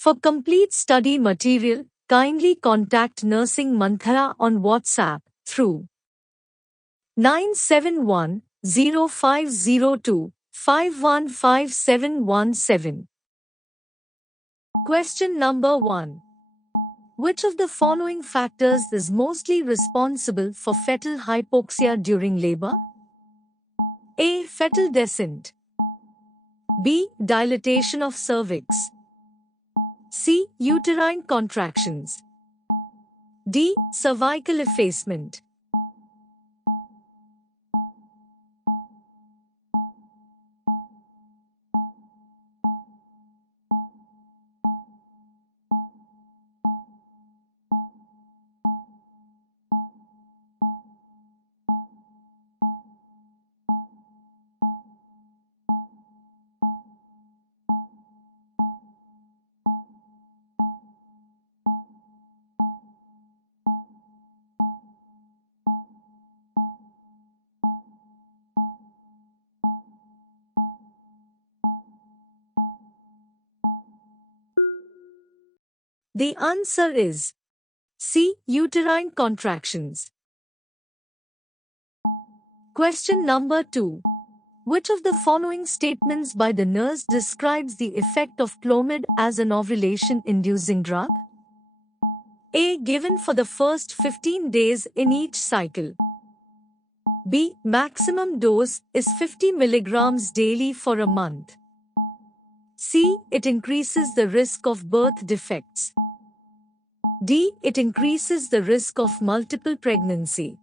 For complete study material, kindly contact Nursing Manthra on WhatsApp through 971-0502-515717. Question number 1. Which of the following factors is mostly responsible for fetal hypoxia during labor? A. Fetal descent. B. Dilatation of cervix. C. Uterine contractions. D. Cervical effacement. The answer is C. Uterine contractions. Question number 2. Which of the following statements by the nurse describes the effect of Clomid as an ovulation-inducing drug? A. Given for the first 15 days in each cycle. B. Maximum dose is 50 mg daily for a month. C. It increases the risk of birth defects. D. It increases the risk of multiple pregnancy.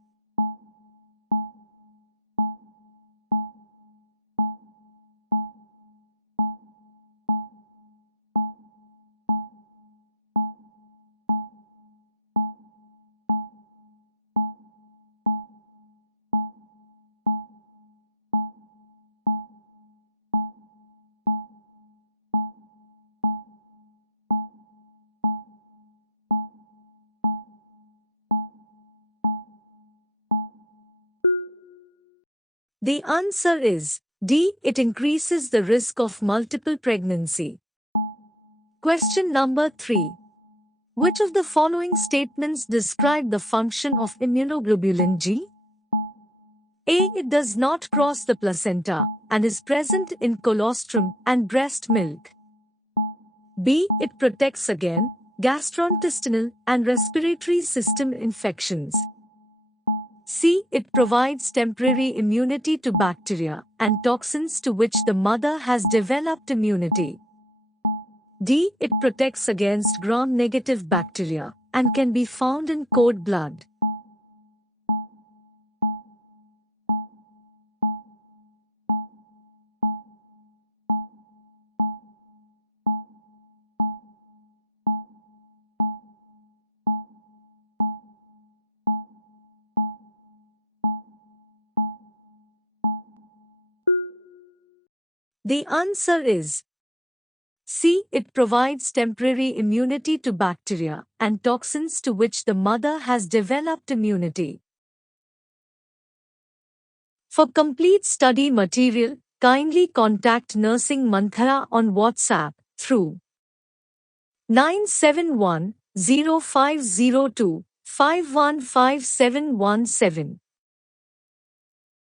The answer is D. It increases the risk of multiple pregnancy. Question number 3. Which of the following statements describe the function of immunoglobulin G? A. It does not cross the placenta and is present in colostrum and breast milk. B. It protects against gastrointestinal and respiratory system infections. C. It provides temporary immunity to bacteria and toxins to which the mother has developed immunity. D. It protects against gram-negative bacteria and can be found in cord blood. The answer is C. It provides temporary immunity to bacteria and toxins to which the mother has developed immunity. For complete study material, kindly contact Nursing Manthra on WhatsApp through 971-0502-515717.